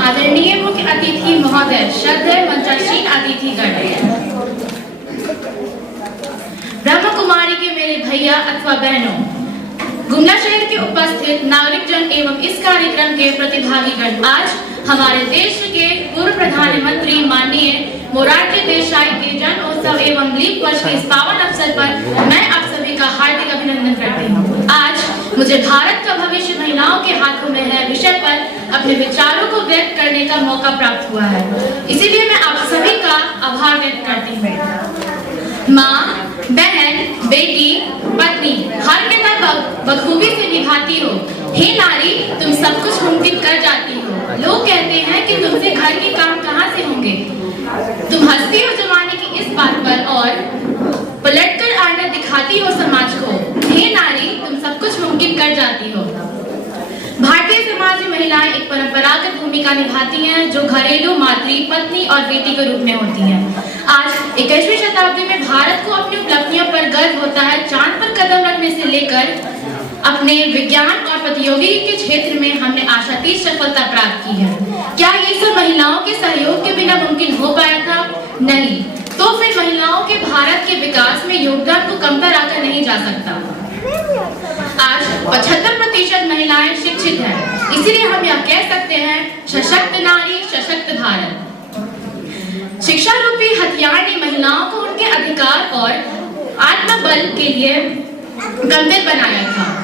आदरणीय मुख्य अतिथि महोदय, श्रद्धेय मंचासीन अतिथिगण, ब्रह्म कुमारी के मेरे भैया अथवा बहनों, गुमला शहर के उपस्थित नागरिक जन एवं इस कार्यक्रम के प्रतिभागीगण, आज हमारे देश के पूर्व प्रधानमंत्री माननीय मोरारजी देसाई के जन्म उत्सव एवं लीप वर्ष के इस पावन अवसर पर मैं आप सभी का हार्दिक अभिनंदन करती हूँ। आज मुझे भारत का भविष्य महिलाओं के हाथों में है विषय पर अपने विचारों को व्यक्त करने का मौका प्राप्त हुआ है, इसीलिए मैं आप सभी का आभार व्यक्त करती हूँ। माँ, बहन, बेटी, पत्नी हर किरदार बखूबी से निभाती हो। हे नारी, तुम सब कुछ मुमकिन कर जाती हो। लोग कहते हैं कि तुमसे घर के काम कहाँ से होंगे। तुम हंसती हो जमाने की इस बात पर और पलटकर आईना दिखाती हो समाज को। हे नारी, तुम सब कुछ मुमकिन कर जाती हो। भारतीय समाज में महिलाएं एक परंपरागत भूमिका निभाती हैं जो घरेलू, मातृ, पत्नी और बेटी के रूप में होती हैं। आज 21वीं शताब्दी में भारत को अपनी उपलब्धियों पर गर्व होता है। चांद पर कदम रखने से लेकर अपने विज्ञान और प्रतियोगिकी के क्षेत्र में हमने आशातीत सफलता प्राप्त की है। क्या ये सब महिलाओं के सहयोग के बिना मुमकिन हो पाया था? नहीं। तो फिर महिलाओं के भारत के विकास में योगदान को कमतर आकर नहीं जा सकता। आज 75% महिलाएं शिक्षित हैं, इसलिए हम यह कह सकते हैं, सशक्त नारी सशक्त भारत। शिक्षा रूपी हथियार ने महिलाओं को उनके अधिकार और आत्मबल के लिए गंभीर बनाया था।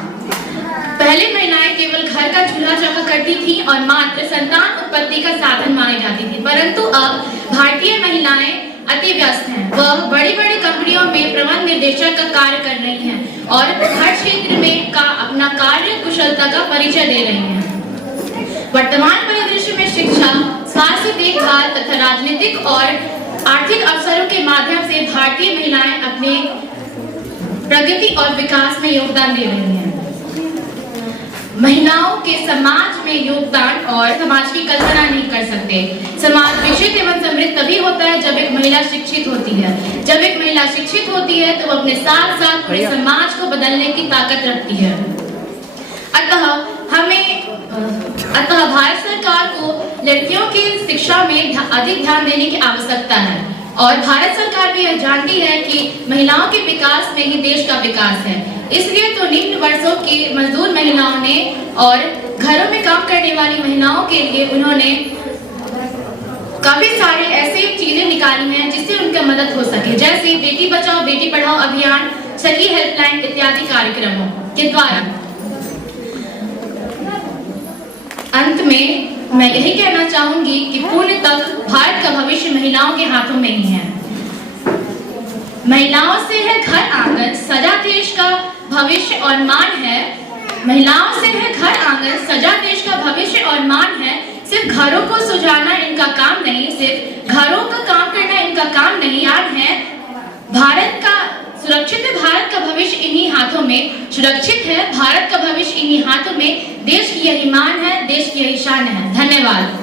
पहले महिलाएं केवल घर का चूल्हा चौका करती थी और मात्र संतान उत्पत्ति का साधन मानी जाती थी, परंतु अब भारतीय महिलाएं अति व्यस्त हैं। वह बड़ी-बड़ी कंपनियों में प्रबंध निर्देशक का कार्य कर रही हैं और हर क्षेत्र में अपना कार्य कुशलता का परिचय दे रही हैं। वर्तमान परिदृश्य में शिक्षा, स्वास्थ्य देखभाल तथा राजनीतिक और आर्थिक अवसरों के माध्यम से भारतीय महिलाएं अपने प्रगति और विकास में योगदान दे रही हैं। महिलाओं के समाज में योगदान और समाज की कल्पना नहीं कर सकते। समाज विकसित एवं समृद्ध तभी होता है जब एक महिला शिक्षित होती है। जब एक महिला शिक्षित होती है तो वो अपने साथ साथ पूरे समाज को बदलने की ताकत रखती है। अतः भारत सरकार को लड़कियों की शिक्षा में अधिक ध्यान देने की आवश्यकता है और भारत सरकार भी यह जानती है कि महिलाओं के विकास में ही देश का विकास है। इसलिए तो निम्न वर्षों की मजदूर महिलाओं ने और घरों में काम करने वाली महिलाओं के लिए उन्होंने काफी सारे ऐसे चीजें निकाली हैं जिससे उनका मदद हो सके, जैसे बेटी बचाओ बेटी पढ़ाओ अभियान, सखी हेल्पलाइन इत्यादि कार्यक्रमों के द्वारा। अंत में मैं यही कहना चाहूंगी कि पूर्णतः भारत का भविष्य महिलाओं के हाथों में ही है। महिलाओं से है घर आंगन, सजा देश का भविष्य और मान है। महिलाओं से है घर आंगन, सजा देश का भविष्य और मान है। सिर्फ घरों को सुझाना इनका काम नहीं, सिर्फ घरों का काम करना इनका काम नहीं, याद है भारत का सुरक्षित है, भारत का भविष्य इन्हीं हाथों में सुरक्षित है। भारत का भविष्य इन्हीं हाथों में। देश की यही मान है, देश की यही शान है। धन्यवाद।